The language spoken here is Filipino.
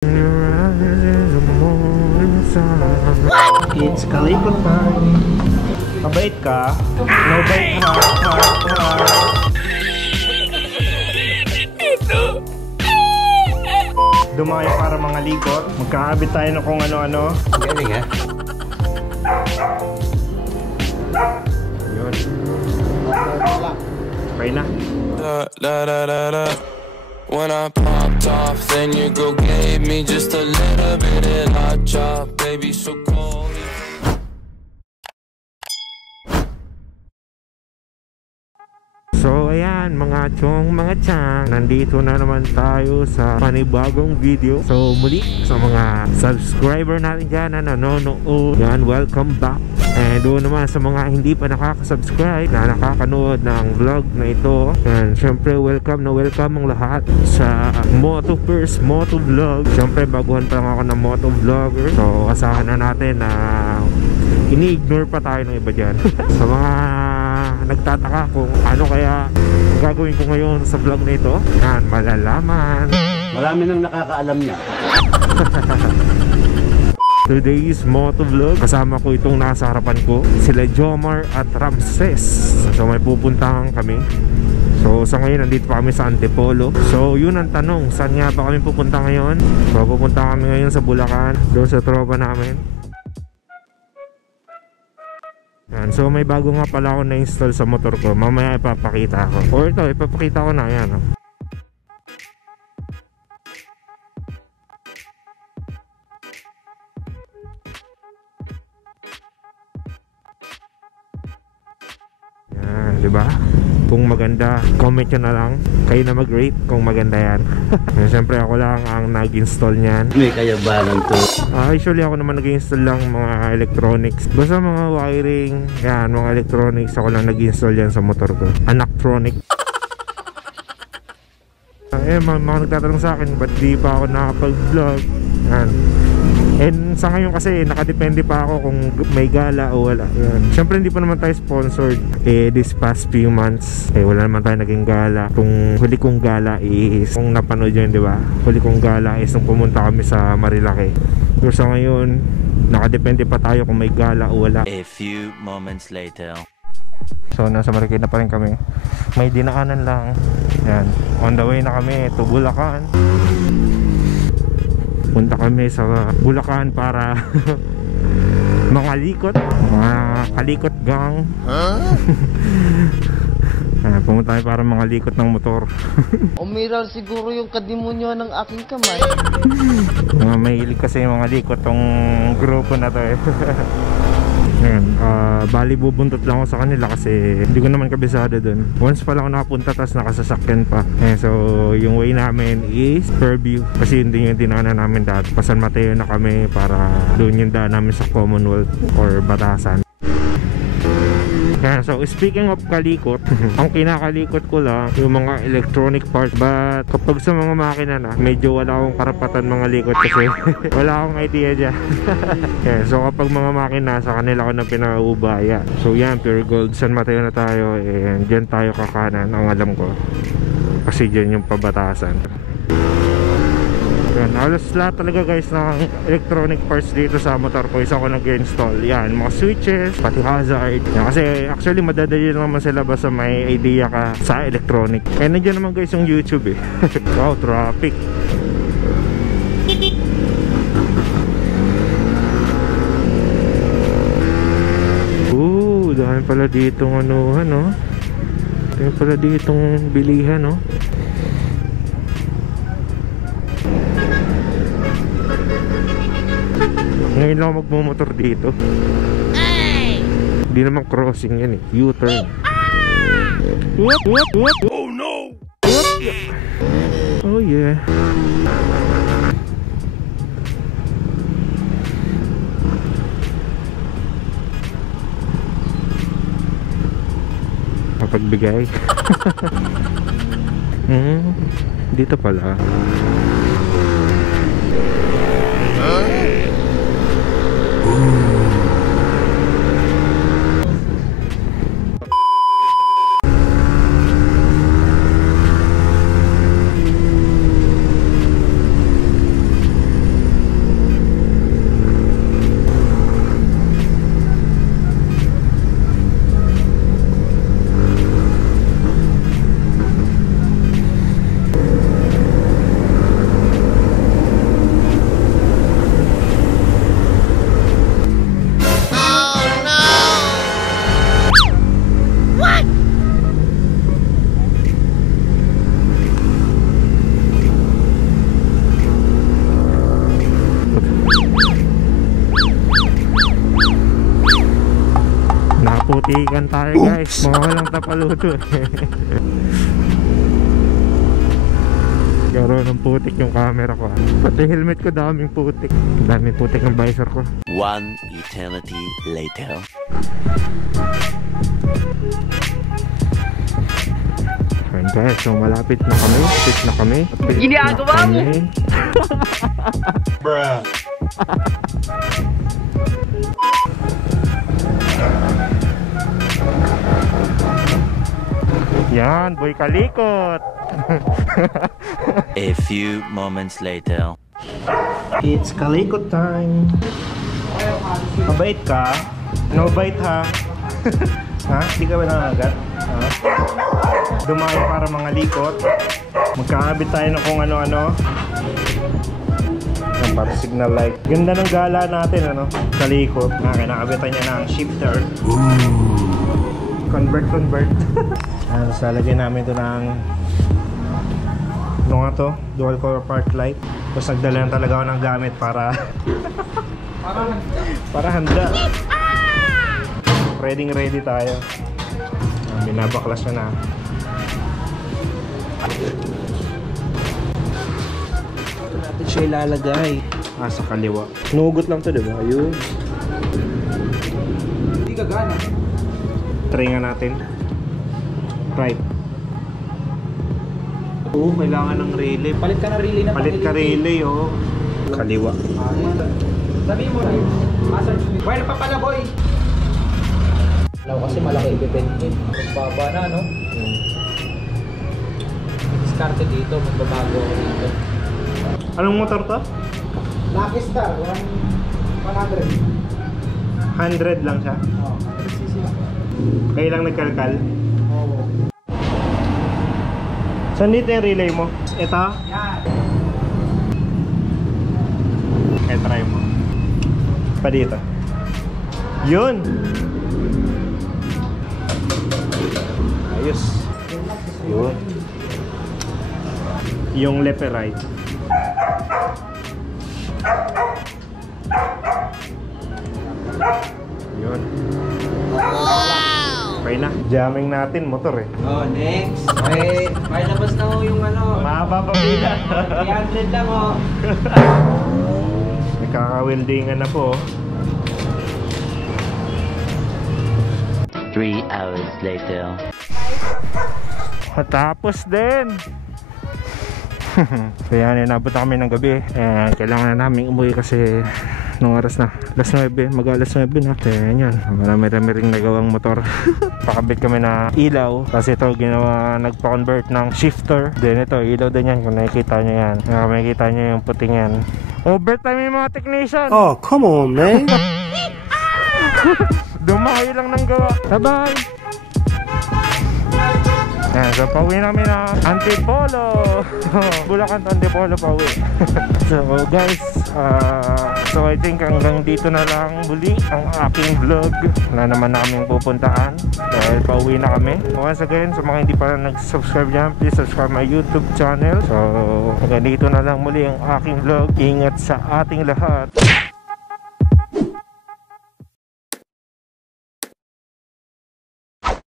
It's Kalikot time. Mabait ka? Mabait ha? Dumayo para mga likot. Magkakabit tayo na kung ano-ano. Galing ha? Yun. Okay na. When I popped off, then your girl gave me just a little bit of hot chop, baby, so cold. So ayan mga chong, mga chang, nandito na naman tayo sa panibagong video. So muli sa mga subscriber natin dyan na nanonood, yan, welcome back. And doon naman sa mga hindi pa nakaka-subscribe na nakakanood ng vlog na ito, and syempre welcome na welcome ang lahat sa Moto First Moto Vlog. Syempre baguhan pa lang ako ng Moto Vlogger, so asahan na natin na ini-ignore pa tayo ng iba dyan. Sa mga nagtataka kung ano kaya gagawin ko ngayon sa vlog na ito, yan, malalaman. Marami nang nakakaalam niya. Today's Moto Vlog, kasama ko itong nasa harapan ko, sila Jomar at Ramses. So may pupuntahan kami. So sa ngayon nandito pa kami sa Antipolo. So yun ang tanong, saan nga ba kami pupunta ngayon? So pupunta kami ngayon sa Bulacan, doon sa tropa namin. Yan. So may bago nga pala ako na-install sa motor ko. Mamaya ipapakita ko. O ito, ipapakita ko na. Yan. Yan, diba? Kung maganda, comment nyo na lang. Kayo na mag-rate kung maganda yan. Siyempre ako lang ang nag-install nyan. May kayabanan to. Usually ako naman nag-install lang mga electronics. Basta mga wiring, yan, mga electronics. Ako lang nag-install yan sa motor ko. Anactronic. Mga nagtatanong sa akin, ba't di pa ako nakapag-vlog? Yan. And sa ngayon kasi nakadepende pa ako kung may gala o wala. Yan. Siyempre hindi pa naman tayo sponsored. This past few months wala naman tayo naging gala. Kung huli kong gala is, kung napanood yun, di ba? Huli kong gala is nung pumunta kami sa Marilaki. Pero sa ngayon nakadepende pa tayo kung may gala o wala. A few moments later. So nasa Marikina pa rin kami. May dinaanan lang. Yan. On the way na kami to Bulacan. Punta kami sa Bulacan para mga likot, mga kalikot gang. Pumunta kami para mga likot ng motor. Umiral siguro yung kadimonyo ng aking kamay. Mahilig kasi yung mga likot tong grupo na to Ayan, bali bubuntot lang ako sa kanila kasi hindi ko naman kabisado dun. Once pa lang ako nakapunta, tapos nakasasakyan pa. So yung way namin is Fairview, kasi yun din yung dinaanan namin dati. Pa San Mateo na kami para doon yung daan namin sa Commonwealth or Batasan. So speaking of kalikot, ang kinakalikot ko lang yung mga electronic parts. But kapag sa mga makina na, medyo wala akong karapatan mga likot kasi wala akong idea dyan. So kapag mga makina, sa kanila ko na pinaubaya. So yan, Pure Gold, San Mateo na tayo, and dyan tayo kakanan, ang alam ko, kasi dyan yung Pabatasan. Yan, halos lahat talaga guys ng electronic parts dito sa motor ko isa ko nag-install. Yan, mga switches, pati hazard. Yan, kasi actually madadali naman sila basta may idea ka sa electronic. Eh nandiyan naman guys yung YouTube Wow, traffic. Dahil pala ditong anuhan, no? Dahil pala ditong bilihan, no? Ngayon lang magmumotor dito. Hindi naman crossing yan U-turn. What? Oh no! Oh yeah. Mapagbigay. Dito pala. Muntikan tayo guys. Mga walang tapaluto eh. Garo ng putik yung camera ko. Pati helmet ko daming putik. Daming putik ng visor ko. One eternity later. Ayan guys, so malapit na kami. Malapit na kami. Ginagawa mo? Bruh. Yan, boy kalikot. A few moments later. It's kalikot time. Mabait ka? No bite ha? Ha? Di ka ba nangagat? Ha? Dumayo para mga likot. Magkakabit tayo ng kung ano-ano. Yan, para signal light. Ganda ng gala natin, ano? Kalikot. Kinakabitan niya ng shifter. Convert. Tapos lalagyan namin ito ng ano nga to? Dual color park light. Tapos nagdala na talaga ako ng gamit para para handa. Ready tayo. Binabaklas na. Ito natin siya ilalagay. Sa kaliwa. Nugot lang to, diba? Ayun. Hindi gagana. Try nga natin. Right. Oo, kailangan ng relay. Palit ka na relay na Palit ka relay, oh. Kaliwa. Sabi mo na. Boy, napapala boy. Alam kasi malaki ipipentin. Magbaba na, no? Diskarte dito, magbabago ako dito. Anong motor to? Lucky Star, 100. 100 lang siya. Oo, 100cc lang. Kailang nagkalkal. Oo. Saan dito yung relay mo? Ito? Yan. Try mo. Pa dito. Yun! Ayos. Yun. Yung left and right. Yun. Okay na. Jamming natin motor eh. Oh, next. May labas na ho yung ano. Mahaba pa pila. 300 lang ho. Nagkaka-weldingan na po. 3 hours later. Tapos din. So yan, inabot na kami ng gabi. Kailangan na namin umuwi kasi nung oras na, alas 9, mag-alas 9 na. Kaya yan, marami ring nagawang motor. Pakabit kami na ilaw kasi ito ginawa, nagpa-convert ng shifter. Then ito, ilaw din yan kung nakikita nyo yan. Makikita nyo yung puting yan. Overtime yung mga technician. Oh, come on, man. Dumayo lang ng gawa. Bye-bye. So pauwi namin na Antipolo. Bulacan to Antipolo pauwi. So guys, so I think hanggang dito na lang muli ang aking vlog. Wala naman namin pupuntahan dahil pauwi na kami. Once again, sa mga hindi pa nag-subscribe dyan, please subscribe my YouTube channel. So hanggang dito na lang muli ang aking vlog. Ingat sa ating lahat.